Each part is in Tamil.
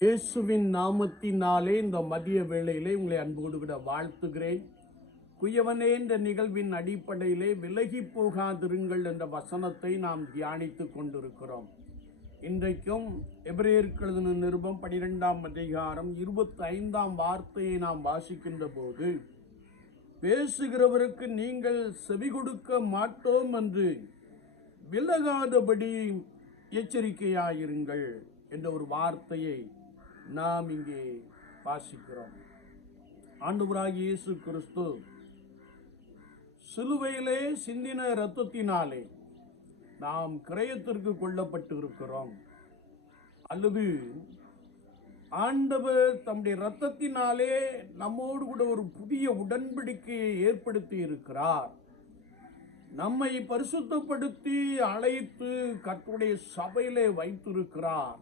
இயேசுவின் நாமத்தினாலே இந்த மதிய வேளையிலே உங்களை அன்போடு கூட வாழ்த்துகிறேன். குயவனே என்ற நிகழ்வின் அடிப்படையிலே விலகி போகாதிருங்கள் என்ற வசனத்தை நாம் தியானித்துக் கொண்டிருக்கிறோம். இன்றைக்கும் எபிரேயர்களது நிருபம் பனிரெண்டாம் அதிகாரம் இருபத்தி ஐந்தாம் வார்த்தையை நாம் வாசிக்கின்ற போது பேசுகிறவருக்கு நீங்கள் செவி கொடுக்க மாட்டோம் என்று விலகாதபடி எச்சரிக்கையாயிருங்கள் என்ற ஒரு வார்த்தையை நாம் இங்கே வாசிக்கிறோம். ஆண்டவராகிய இயேசு கிறிஸ்து சிலுவையிலே சிந்தின இரத்தத்தினாலே நாம் கிரயத்திற்கு கொல்லப்பட்டு இருக்கிறோம் அல்லது ஆண்டவர் தம்முடைய இரத்தத்தினாலே நம்மோடு கூட ஒரு புதிய உடன்படிக்கையை ஏற்படுத்தி இருக்கிறார். நம்மை பரிசுத்தப்படுத்தி அழைத்து கற்றுடைய சபையிலே வைத்திருக்கிறார்.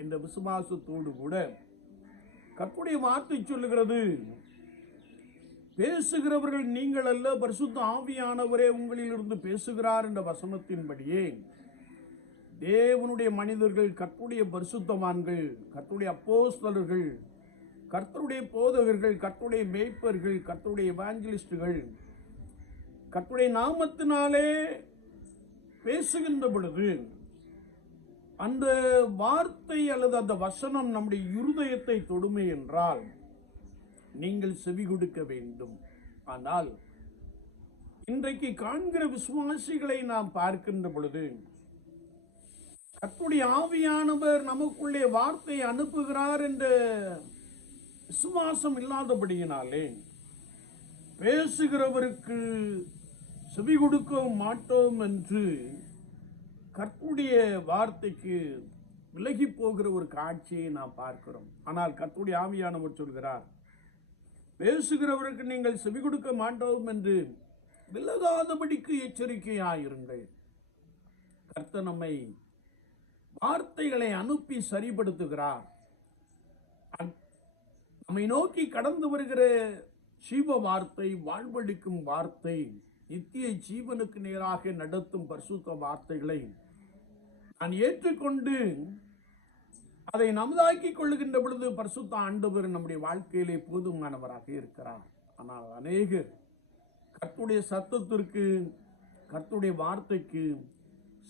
என்ற விசுவாசத்தோடு கூட கற்புடைய வார்த்தை சொல்லுகிறது. பேசுகிறவர்கள் நீங்கள் அல்ல பரிசுத்த ஆவியானவரே உங்களிலிருந்து பேசுகிறார் என்ற வசனத்தின்படியே தேவனுடைய மனிதர்கள் கற்புடைய பரிசுத்தவான்கள் கர்த்தருடைய அப்போஸ்தலர்கள் கர்த்தருடைய போதகர்கள் கர்த்தருடைய மேய்ப்பர்கள் கர்த்தருடைய எவாஞ்சலிஸ்டுகள் கர்த்தருடைய நாமத்தினாலே பேசுகின்ற பொழுது அந்த வார்த்தை அல்லது அந்த வசனம் நம்முடைய இருதயத்தை தொடுமை என்றால் நீங்கள் செவி கொடுக்க வேண்டும். ஆனால் இன்றைக்கு காண்கிற விசுவாசிகளை நாம் பார்க்கின்ற பொழுது கர்த்தருடைய ஆவியானவர் நமக்குள்ளே வார்த்தை அனுப்புகிறார் என்ற விசுவாசம் இல்லாதபடியினாலே பேசுகிறவருக்கு செவி கொடுக்க மாட்டோம் என்று கர்த்தருடைய வார்த்தைக்கு விலகி போகிற ஒரு காட்சியை நாம் பார்க்கிறோம். ஆனால் கர்த்தருடைய ஆவியானவர் சொல்கிறார் பேசுகிறவருக்கு நீங்கள் செவி கொடுக்க மாட்டோம் என்று விலகாதபடிக்கு எச்சரிக்கையாயிருங்கள். கர்த்த நம்மை வார்த்தைகளை அனுப்பி சரிப்படுத்துகிறார். நம்மை நோக்கி கடந்து வருகிற ஜீவ வார்த்தை வாழ்வழிக்கும் வார்த்தை நித்திய ஜீவனுக்கு நேராக நடத்தும் பரிசுத்த வார்த்தைகளை நான் ஏற்றுக்கொண்டு அதை நமதாக்கிக் கொள்ளுகின்ற பொழுது பரிசுத்த ஆண்டவர் நம்முடைய வாழ்க்கையிலே போதுமானவராக இருக்கிறார். ஆனால் அநேகர் கர்த்துடைய சத்தத்திற்கு கர்த்துடைய வார்த்தைக்கு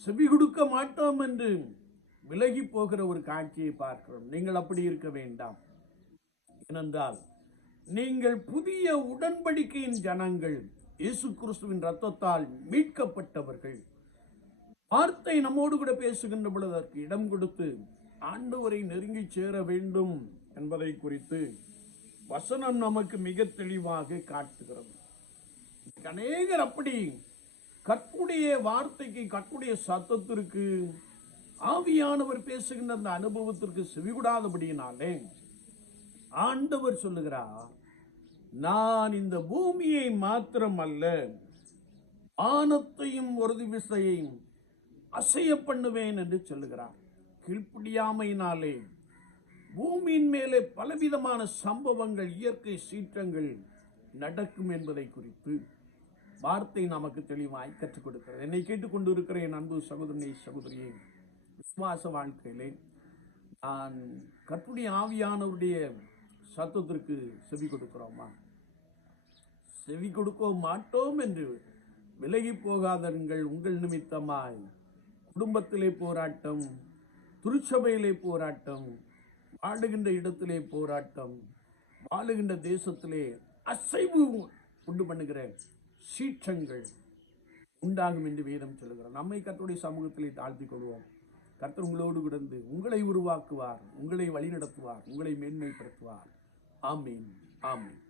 செவி கொடுக்க மாட்டோம் என்று விலகி போகிற ஒரு காட்சியை பார்க்கிறோம். நீங்கள் அப்படி இருக்க வேண்டாம். ஏனென்றால் நீங்கள் புதிய உடன்படிக்கையின் ஜனங்கள் இயேசு கிறிஸ்துவின் ரத்தத்தால் மீட்கப்பட்டவர்கள். வார்த்தை நம்மோடு கூட பேசுகின்ற பொழுது அதற்கு இடம் கொடுத்து ஆண்டவரை நெருங்கி சேர வேண்டும் என்பதை குறித்து வசனம் நமக்கு மிக தெளிவாக காட்டுகிறது. அநேகர் அப்படி கற்புடைய வார்த்தைக்கு கற்புடைய சத்தத்திற்கு ஆவியானவர் பேசுகின்ற அந்த அனுபவத்திற்கு செவிகூடாதபடியினாலே ஆண்டவர் சொல்லுகிறார் நான் இந்த பூமியை மாத்திரம் அல்ல ஆனத்தையும் ஒரு விசையையும் அசைய பண்ணுவேன் என்று சொல்லுகிறார். கீழ்ப்படியாமையினாலே பூமியின் மேலே பலவிதமான சம்பவங்கள் இயற்கை சீற்றங்கள் நடக்கும் என்பதை குறித்து வார்த்தை நமக்கு தெளிவாய் கற்றுக் கொடுக்கிறது. என்னை கேட்டுக்கொண்டிருக்கிற என் அன்பு சகோதரனை சகோதரியை விசுவாச வாழ்க்கையிலே நான் கற்புடைய ஆவியானவருடைய சத்தத்திற்கு செவி கொடுக்கிறோமா? செவி கொடுக்க மாட்டோம் என்று விலகி போகாதங்கள் உங்கள் நிமித்தமாய் குடும்பத்திலே போராட்டம் திருச்சபையிலே போராட்டம் வாழுகின்ற இடத்திலே போராட்டம் வாழுகின்ற தேசத்திலே அசைவு உண்டு பண்ணுகிற சீற்றங்கள் உண்டாகும் என்று வேதம் சொல்லுகிறார் நம்மை கர்த்தருடைய சமூகத்திலே தாழ்த்திக் கொள்வோம். கர்த்தர் உங்களோடு கிடந்து உங்களை உருவாக்குவார் உங்களை வழிநடத்துவார் உங்களை மேன்மைப்படுத்துவார். ஆமீன் ஆமீன்.